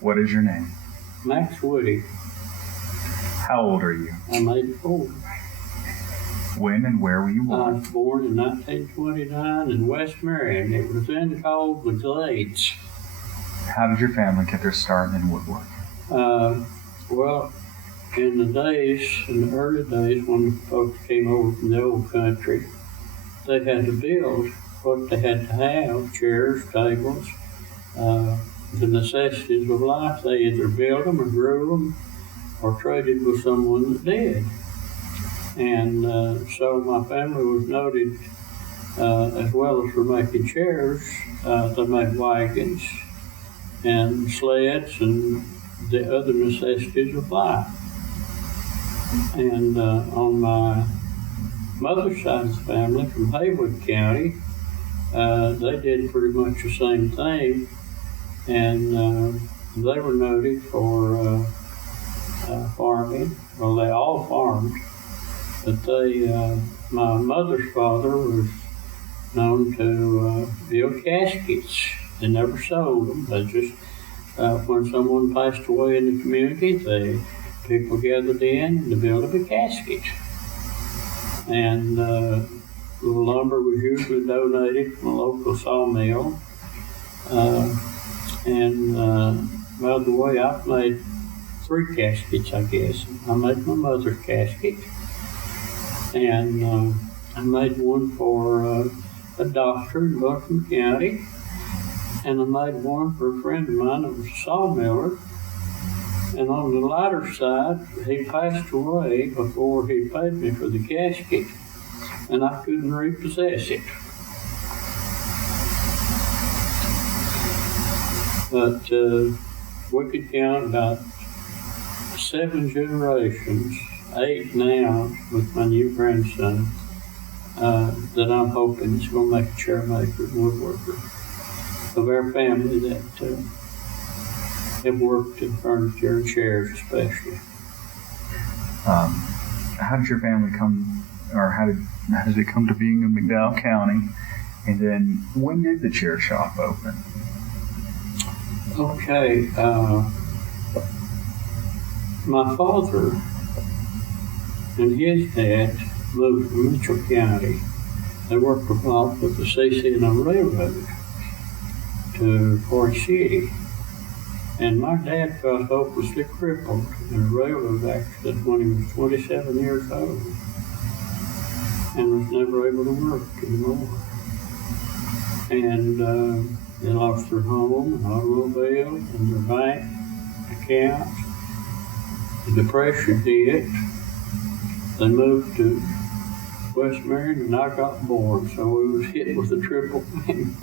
What is your name? Max Woody. How old are you? I'm 84. When and where were you I born? was born in 1929 in West Marion. It was then called the Glades. How did your family get their start in woodwork? Well, in the early days when folks came over from the old country, they had to build what they had to have: chairs, tables, the necessities of life. They either built them or grew them or traded with someone that did. And so my family was noted, as well as for making chairs, they made wagons and sleds and the other necessities of life. And on my mother's side of the family, from Haywood County, they did pretty much the same thing. And they were noted for farming. Well, they all farmed. But my mother's father was known to build caskets. They never sold them. They just, when someone passed away in the community, people gathered in to build up a casket. And the lumber was usually donated from a local sawmill. By the way, I've made 3 caskets, I guess. I made my mother's casket. And I made one for a doctor in Buckham County, and I made one for a friend of mine that was a sawmiller. And on the lighter side, he passed away before he paid me for the casket, and I couldn't repossess it. But we could count about 7 generations, 8 now with my new grandson, that I'm hoping is going to make a chair maker and woodworker of our family that have worked in furniture and chairs especially. How did your family come, or how did it come to being in McDowell County? And then when did the chair shop open? Okay, my father and his dad moved from Mitchell County. They worked a while with the C&O Railroad to Forest City. And my dad got hopelessly crippled in a railroad accident when he was 27 years old and was never able to work anymore. And they lost their home, and automobile, and their bank accounts. The depression hit. They moved to West Marion, and I got born, so we was hit with a triple whammy.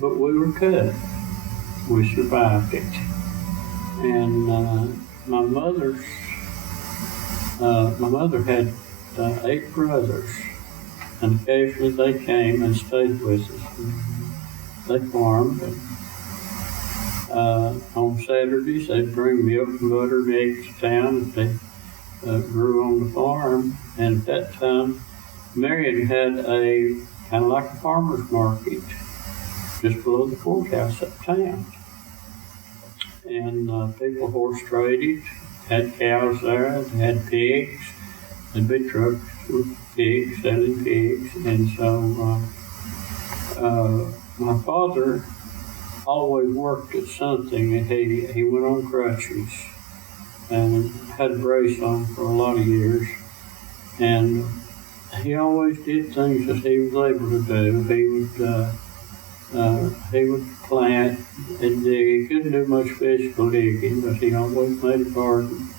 But we were cut. We survived it. And my mother had 8 brothers, and occasionally they came and stayed with us. They farmed, and on Saturdays they'd bring milk and butter and eggs to town that they grew on the farm. And at that time, Marion had a kind of like a farmer's market just below the courthouse uptown. And people horse traded, had cows there, they had pigs, there'd be trucks with pigs, selling pigs. And so my father always worked at something, and he went on crutches and had a brace on for a lot of years. And he always did things that he was able to do. He would plant and dig. He couldn't do much physical digging, but he always made a garden.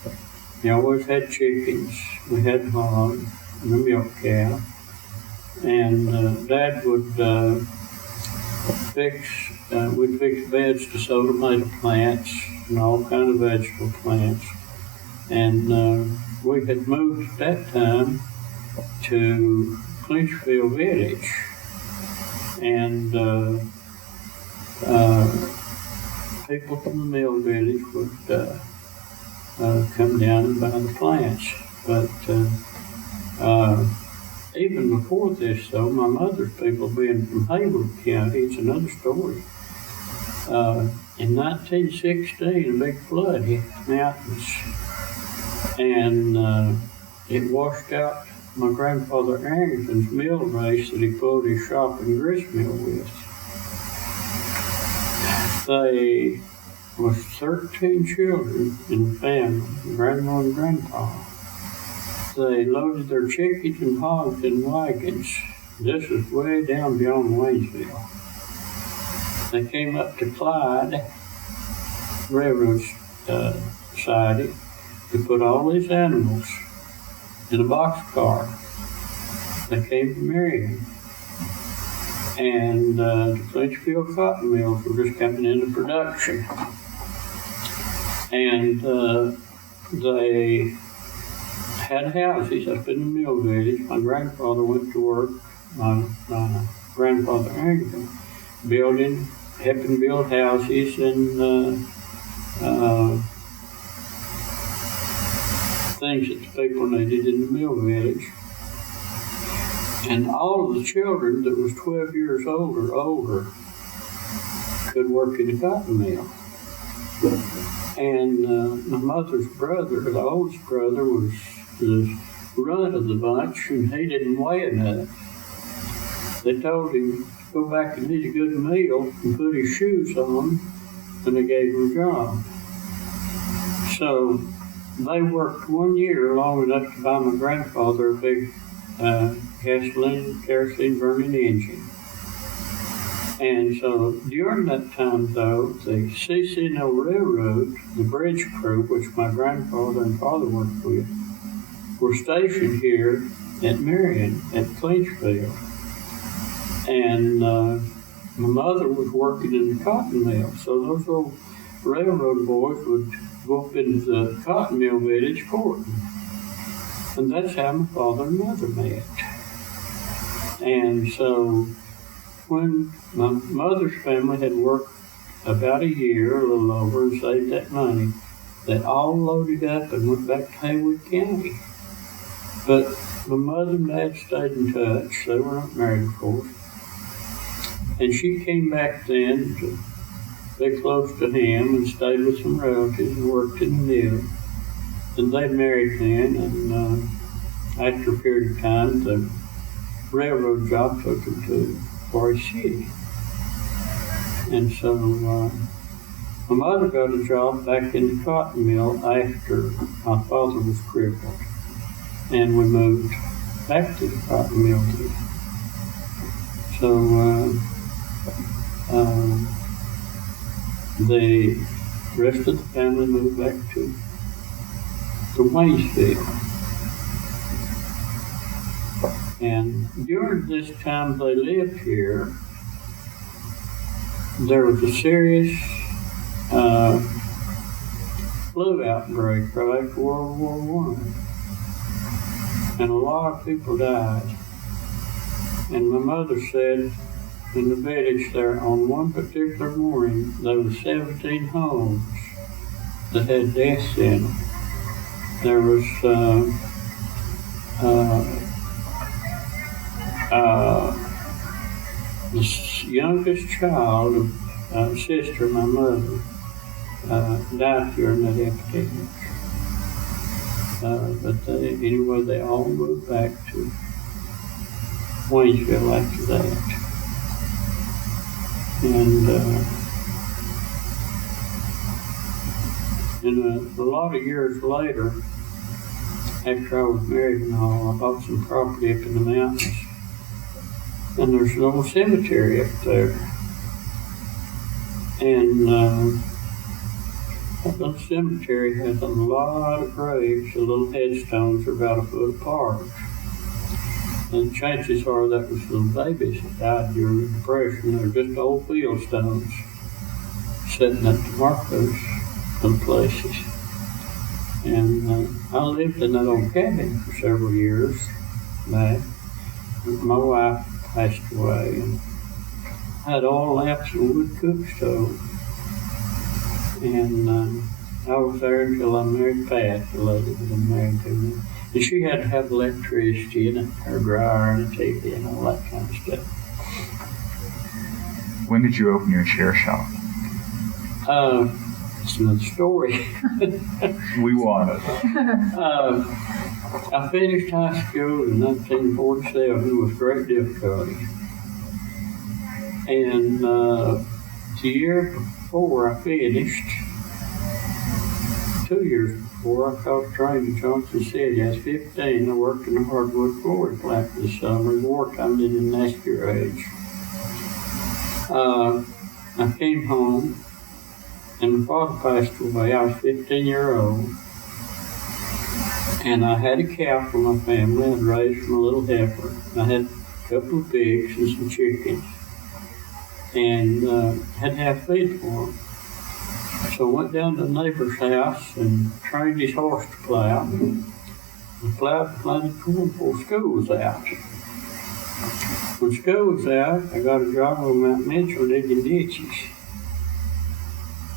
He always had chickens. We had hogs and a milk cow. And Dad would we'd fix beds to sow tomato plants and all kind of vegetable plants. And we had moved at that time to Clinfield Village. And people from the mill village would come down and buy the plants. But even before this, though, my mother's people being from Haywood County, it's another story. in 1916, a big flood hit the mountains, and it washed out my grandfather Arrington's mill race that he pulled his shop and grist mill with. They was 13 children in the family, grandma and grandpa. They loaded their chickens and hogs in wagons. This was way down beyond Waynesville. They came up to Clyde Railroad Society to put all these animals in a boxcar. They came to Marion. And the Clinfield cotton mills were just coming into production. And they had houses up in the mill village. My grandfather went to work, my grandfather Marion, helping build houses and things that the people needed in the mill village. And all of the children that was 12 years old or older could work in the cotton mill. And my mother's brother, the oldest brother, was the runt of the bunch, and he didn't weigh enough. They told him to go back and eat a good meal and put his shoes on, and they gave him a job. So they worked 1 year long enough to buy my grandfather a big kerosene burning engine. And so during that time, though, the C&O Railroad, the bridge crew, which my grandfather and father worked with, were stationed here at Marion, at Clinfield. And my mother was working in the cotton mill, so those old railroad boys would go up into the cotton mill village courting. And that's how my father and mother met. And so when my mother's family had worked about a year, a little over, and saved that money, they all loaded up and went back to Haywood County. But my mother and dad stayed in touch. They were not married, of course. And she came back then to be close to him and stayed with some relatives and worked in the mill. And they married then, and after a period of time, the railroad job took them to Forest City. And so my mother got a job back in the cotton mill after my father was crippled. And we moved back to the cotton mill too. So the rest of the family moved back to Waynesville. And during this time they lived here, there was a serious flu outbreak right after World War I. And a lot of people died. And my mother said in the village there, on one particular morning, there were 17 homes that had deaths in them. There was the youngest child of sister, my mother, died during that epidemic. But anyway, they all moved back to Waynesville after that. And a lot of years later, after I was married and all, I bought some property up in the mountains. And there's an old cemetery up there. And that little cemetery has a lot of graves. The little headstones are about a foot apart. And chances are that was little babies that died during the Depression. They're just old field stones sitting up to mark those little places. And I lived in that old cabin for several years back. My wife passed away, and I had oil lamps and wood cook stove. And I was there until I married Pat, the lady that had married to me. And she had to have electricity and her dryer and a TV and all that kind of stuff. When did you open your chair shop? It's another story. We want it. I finished high school in 1947 with great difficulty. And the year before I finished, 2 years before, I caught a train to Johnson City. I was 15. I worked in a hardwood flooring plant for the summer. In wartime, they didn't ask your age. I came home, and my father passed away. I was 15-year-old. And I had a cow for my family. I'd raised from a little heifer. I had a couple of pigs and some chickens. And had to have feed for them. So I went down to the neighbor's house and trained his horse to plow. I plowed and planted corn before school was out. When school was out, I got a job on Mount Mitchell digging ditches.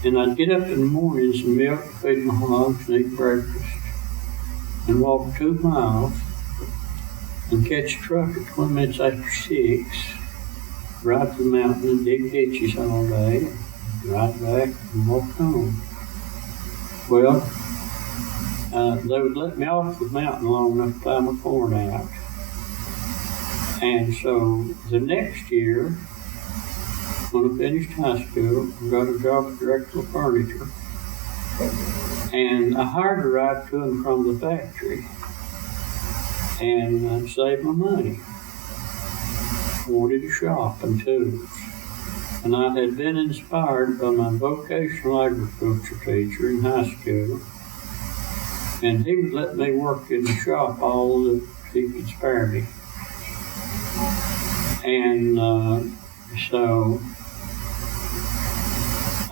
And I'd get up in the mornings and milk, feed my hogs, and eat breakfast. And walk 2 miles and catch a truck at 20 minutes after 6. Ride to the mountain and dig ditches all day. Ride back and walk home. Well, they would let me off the mountain long enough to plow my corn out. And so the next year, when I finished high school, I got a job at Directional Furniture. And I hired a ride to and from the factory and saved my money. Wanted a shop and tools. And I had been inspired by my vocational agriculture teacher in high school. And he would let me work in the shop all that he could spare me. And so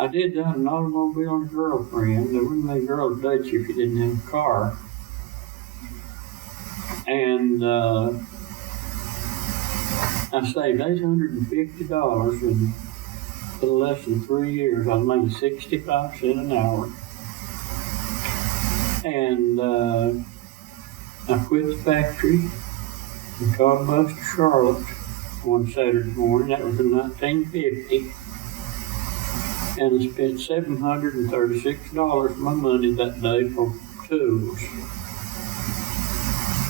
I did that an automobile and a girlfriend. There wasn't many girls to date you if you didn't have a car. And I saved $850 in a little less than 3 years. I was making 65 cents an hour. And I quit the factory and caught a bus to Charlotte one Saturday morning. That was in 1950. And I spent $736 of my money that day for tools.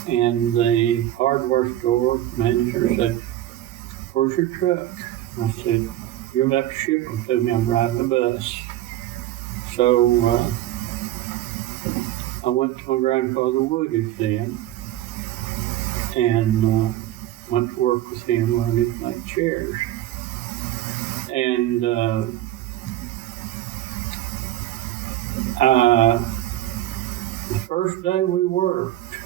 And the hardware store manager said, "Where's your truck?" I said, "You'll have to ship them to me. I'm riding the bus." So I went to my grandfather Woody's then and went to work with him learning to make chairs. And the first day we worked,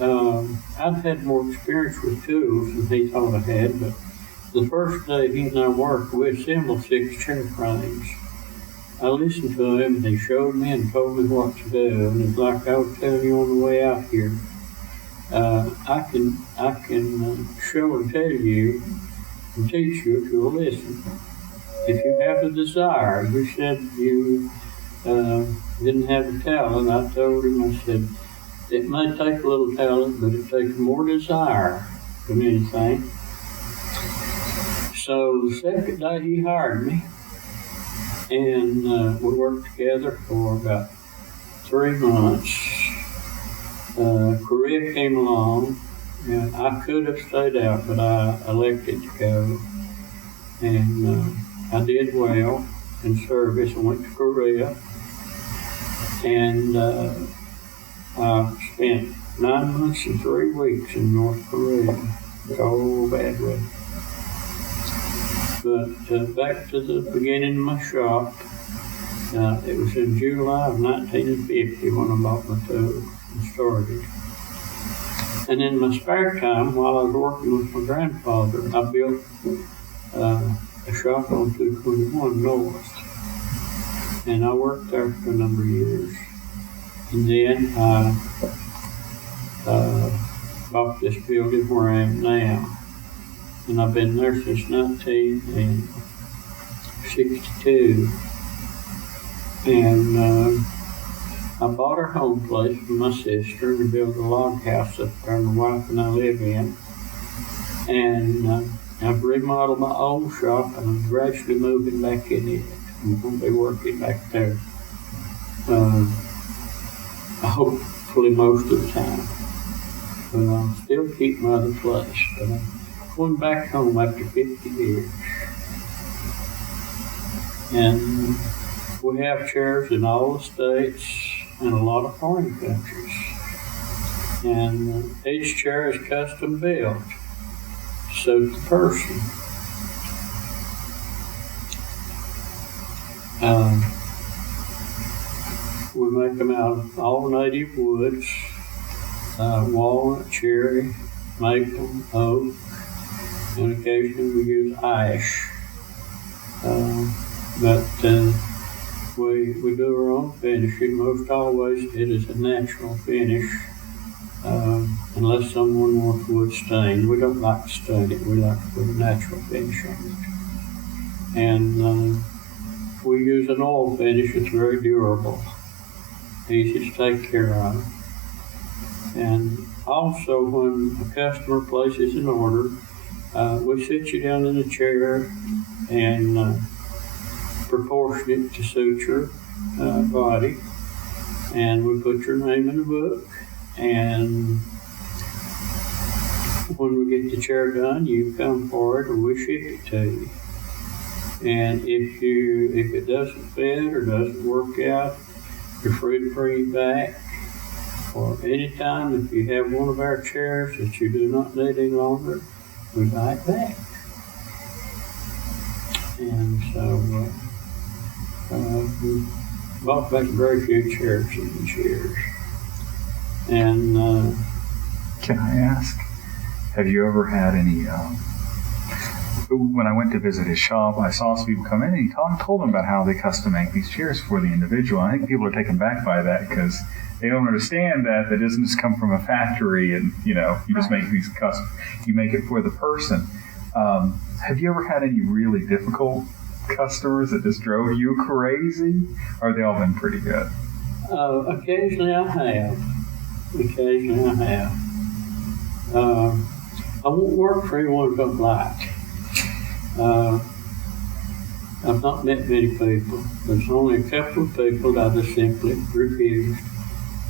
I'd had more experience with tools than he thought I had, but the first day he and I worked, we assembled 6 chair frames. I listened to him and he showed me and told me what to do, and it's like I was telling you on the way out here. I can show and tell you and teach you if you'll listen. If you have the desire. You said you didn't have the talent. I told him, I said, it may take a little talent, but it takes more desire than anything. So the second day he hired me, and we worked together for about 3 months. Korea came along, and I could have stayed out, but I elected to go. And I did well in service. I went to Korea, and I spent 9 months and 3 weeks in North Korea. Cold, bad weather. But back to the beginning of my shop. It was in July of 1950 when I bought my tools and started. And in my spare time, while I was working with my grandfather, I built a shop on 221 North. And I worked there for a number of years. And then I bought this building where I am now. And I've been there since 1962. And I bought our home place for my sister and built a log house up there my wife and I live in. And I've remodeled my old shop and I'm gradually moving back in it. I'm going to be working back there. Hopefully most of the time. But I'll still keep my other place. But I'm going back home after 50 years. And we have chairs in all the states and a lot of foreign countries. And each chair is custom built to suit the person. We make them out of all native woods, walnut, cherry, maple, oak, and occasionally we use ash. But we do our own finishing. Most always it is a natural finish, unless someone wants wood stain. We don't like to stain it. We like to put a natural finish on it. And we use an oil finish. It's very durable, easy to take care of. And also when a customer places an order, we sit you down in a chair and proportion it to suit your body. And we put your name in the book. And when we get the chair done, you come for it or we ship it to you. And if it doesn't fit or doesn't work out, you're free to bring it back. Or anytime if you have one of our chairs that you do not need any longer, we buy it back. And so we bought back very few chairs in these years. And can I ask, have you ever had any? When I went to visit his shop, I saw some people come in and he told them about how they custom make these chairs for the individual. I think people are taken back by that because they don't understand that doesn't just come from a factory and, you just make these custom, you make it for the person. Have you ever had any really difficult customers that just drove you crazy? Or have they all been pretty good? Occasionally I have. I won't work for anyone I don't like. I've not met many people. There's only a couple of people that I just simply refused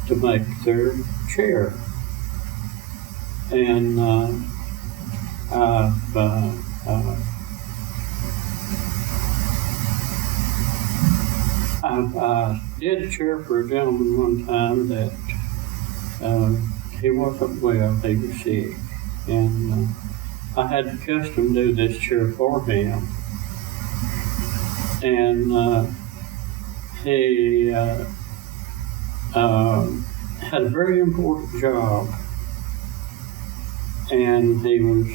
to make their chair. And I did a chair for a gentleman one time that he wasn't well, he was sick. And I had to custom do this chair for him. And he had a very important job. And he was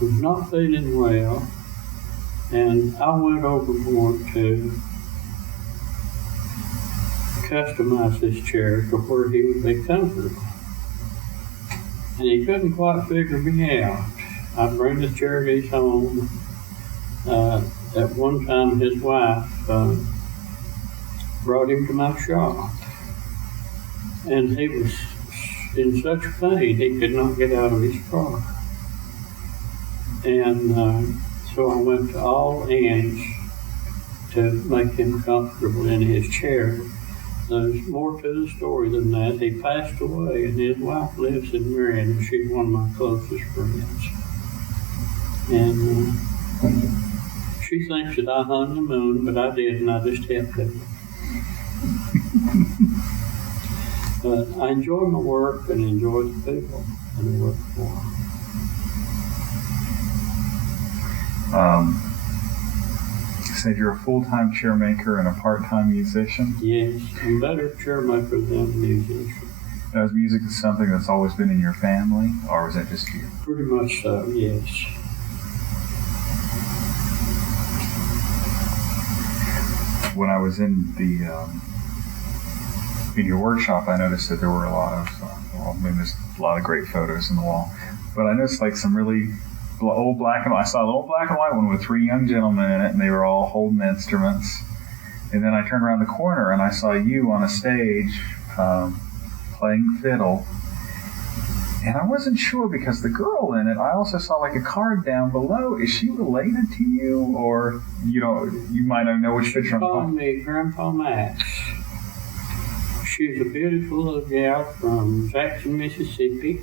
not feeling well. And I went overboard to customize this chair to where he would be comfortable. And he couldn't quite figure me out. I'd bring the chair to his home. At one time, his wife brought him to my shop. And he was in such pain, he could not get out of his car. And so I went to all ends to make him comfortable in his chair. There's more to the story than that. He passed away, and his wife lives in Marion, and she's one of my closest friends. And she thinks that I hung the moon, but I didn't. I just helped her. But I enjoy my work and enjoy the people that I work for. You said you're a full-time chair maker and a part-time musician? Yes, I'm better chair maker than a musician. Now, is music something that's always been in your family, or was that just you? Pretty much so, yes. When I was in in your workshop, I noticed that there were a lot of, there's a lot of great photos on the wall, but I noticed like some really old black and white. I saw an old black and white one with 3 young gentlemen in it, and they were all holding instruments. And then I turned around the corner and I saw you on a stage playing fiddle. And I wasn't sure because the girl in it, I also saw like a card down below. Is she related to you, or you might not know which picture I'm Call talking? me Grandpa Max. She's a beautiful little gal from Jackson, Mississippi,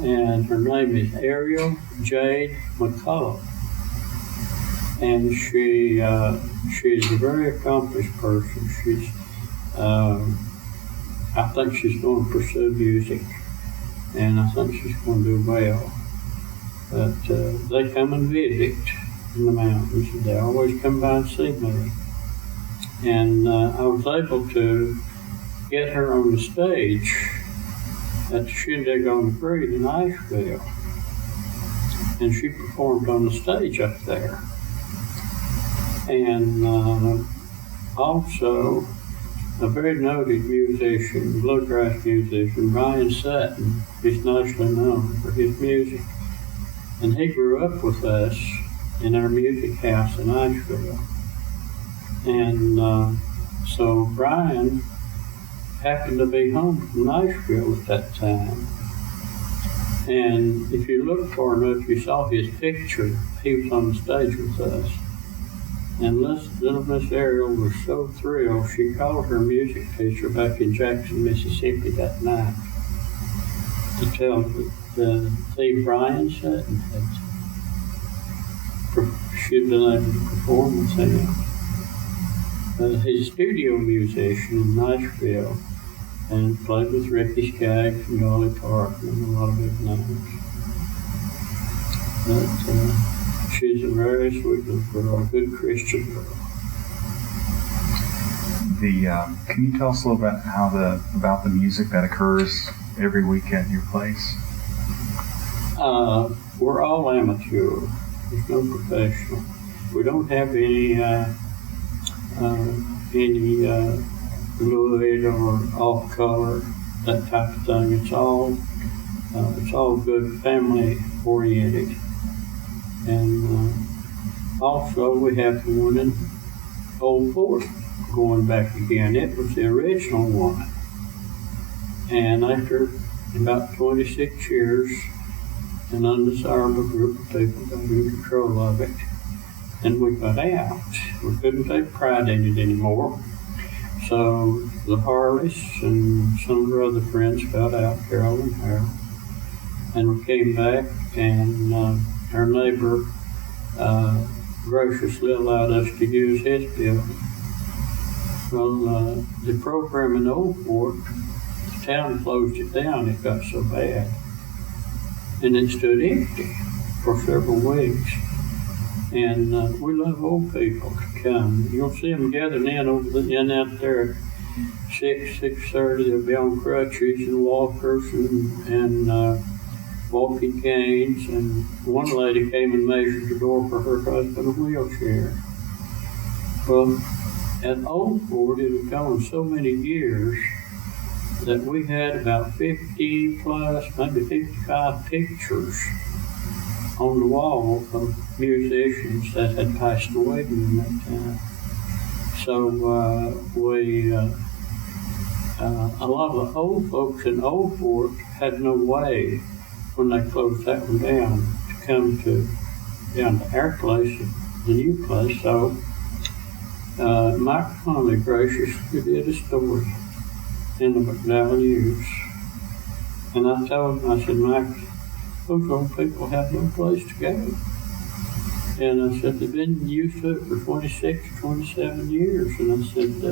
and her name is Ariel Jade McCullough. And she's a very accomplished person. She's, I think she's going to pursue music, and I think she's going to do well. But they come and visit in the mountains, and they always come by and see me. And I was able to get her on the stage at the Shindig on the Creek in Nashville. And she performed on the stage up there. And also a very noted musician, bluegrass musician, Brian Sutton, is nationally known for his music. And he grew up with us in our music house in Nashville. And so Brian happened to be home from Nashville at that time. And if you look far enough, you saw his picture. He was on the stage with us. And little Miss Ariel was so thrilled, she called her music teacher back in Jackson, Mississippi that night to tell the Brian Sutton she'd been able to perform with him. He's a studio musician in Nashville and played with Ricky Skaggs and Dolly Parton and a lot of big names. But she's a very sweet little girl, a good Christian girl. Can you tell us a little bit about the music that occurs every week at your place? We're all amateur. There's no professional. We don't have any fluid or off color, that type of thing. It's all good, family oriented. And also we have the one in Old Fort going back again. It was the original one. And after about 26 years, an undesirable group of people got in control of it. And we got out. We couldn't take pride in it anymore. So the Harleys and some of our other friends got out, Carol and Harold. And we came back, and our neighbor graciously allowed us to use his building. Well, the program in Old Fort, the town closed it down. It got so bad. And it stood empty for several weeks. And we love old people to come. You'll see them gathered in out there at 6:30. They'll be on crutches and walkers and walking canes. And one lady came and measured the door for her husband in a wheelchair. Well, at Old Fort, it had gone so many years that we had about 50 plus, maybe 55 pictures on the wall of musicians that had passed away during that time. So a lot of the old folks in Old Fort had no way, when they closed that one down, to come down to our place, the new place. So Mike Conley graciously did a story in the McDowell News. And I told him, I said, Mike, those old people have no place to go. And I said, they've been used to it for 26, 27 years. And I said,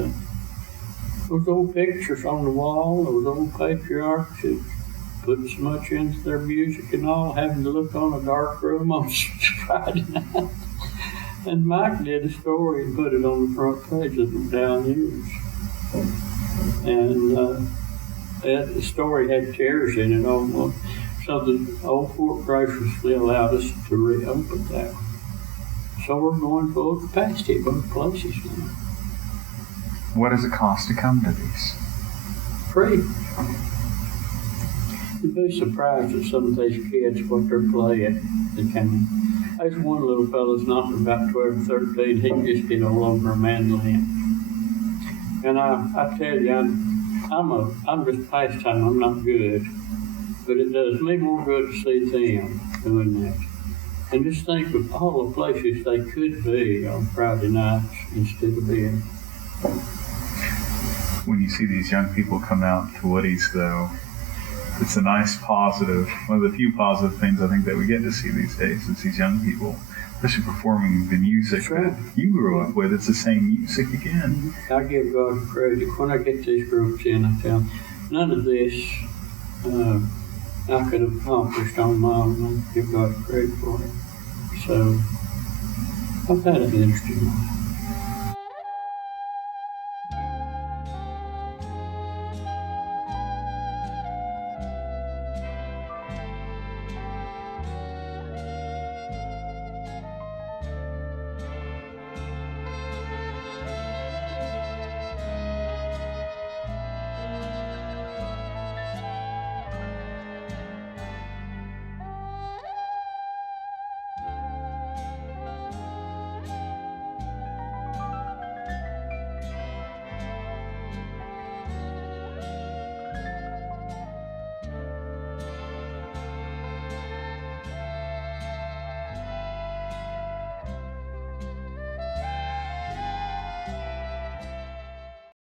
those old pictures on the wall, those old patriarchs who put so much into their music and all, having to look on a dark room on Friday night. And Mike did a story and put it on the front page of the McDowell News. And the story had tears in it almost. So the Old Fort graciously allowed us to reopen that. So we're going full capacity at both places now. What does it cost to come to these? Free. You'd be surprised at some of these kids, what they're playing. There's one little fellow's not about 12 or 13. He can just get all over a mandolin. And I tell you, I'm just pastime. I'm not good. But it does me more good to see them doing that. And just think of all the places they could be on Friday nights instead of being. When you see these young people come out to Woody's, though, it's a nice positive, one of the few positive things I think that we get to see these days is these young people, especially performing the music that you grew up with. It's the same music again. I give God credit. When I get these groups in, I tell them, none of this I could have accomplished on my own. I give God credit for it. So I've had an interesting life.